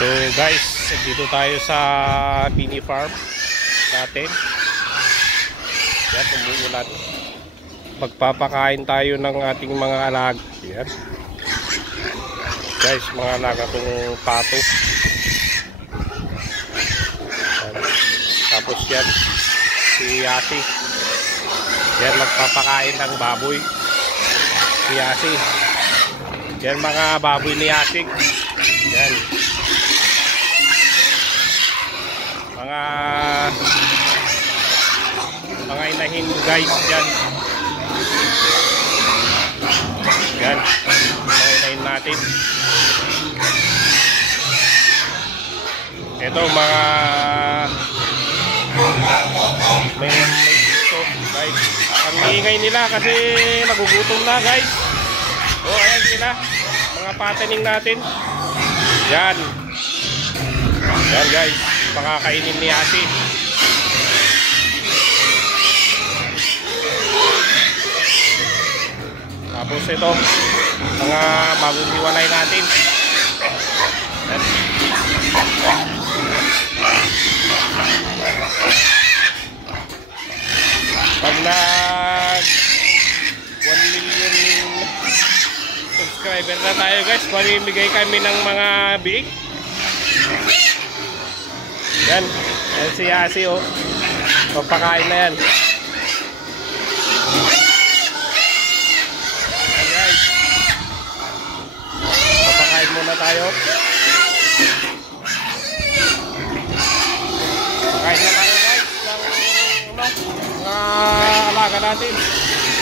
So guys, dito tayo sa Bini Farm natin. Yan, umuulan. Magpapakain tayo ng ating mga alaga. Yan. Guys, mga alaga kong pato. Yan. Tapos yan, si Yasi. Yan, magpapakain ng baboy. Si Yasi. Yan mga baboy ni Yasi. Yan. Mga inahin guys yan. Yan, mga inahin natin. Ito mga may gusto guys. Ang ingay nila kasi nagugutom na guys. Oh, ayan sila, mga pataning natin. Yan. Yan guys, pakakainin ni Yasi. Tapos ito, mga bagong hiwalay natin. Yan. Pag nag 1 million subscriber na tayo guys, mamimigay kami ng mga biik. Yan, yan si Yasi oh. Papakain na yan. Yan guys, papakain muna tayo. Pakain na tayo guys ng mga alaga natin.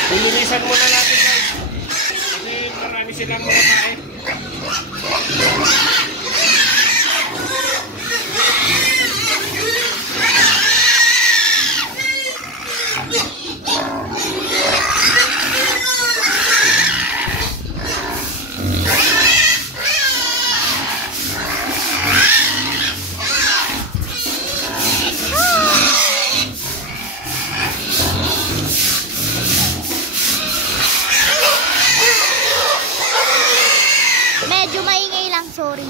Lilinisan muna natin guys kasi marami silang mga kain. Medyo maingay lang, sorry.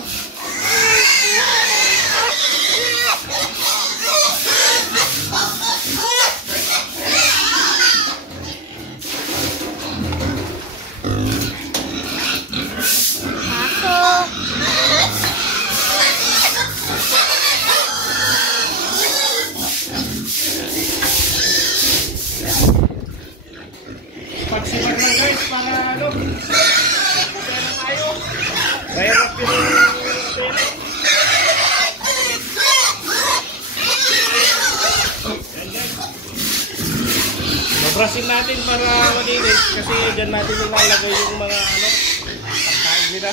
Pagsipat lang guys para ano, kaya na tayo. Kaya na pinili. Mabrasin natin para malinis kasi dyan natin nilalagay yung mga ano, pagkain nila.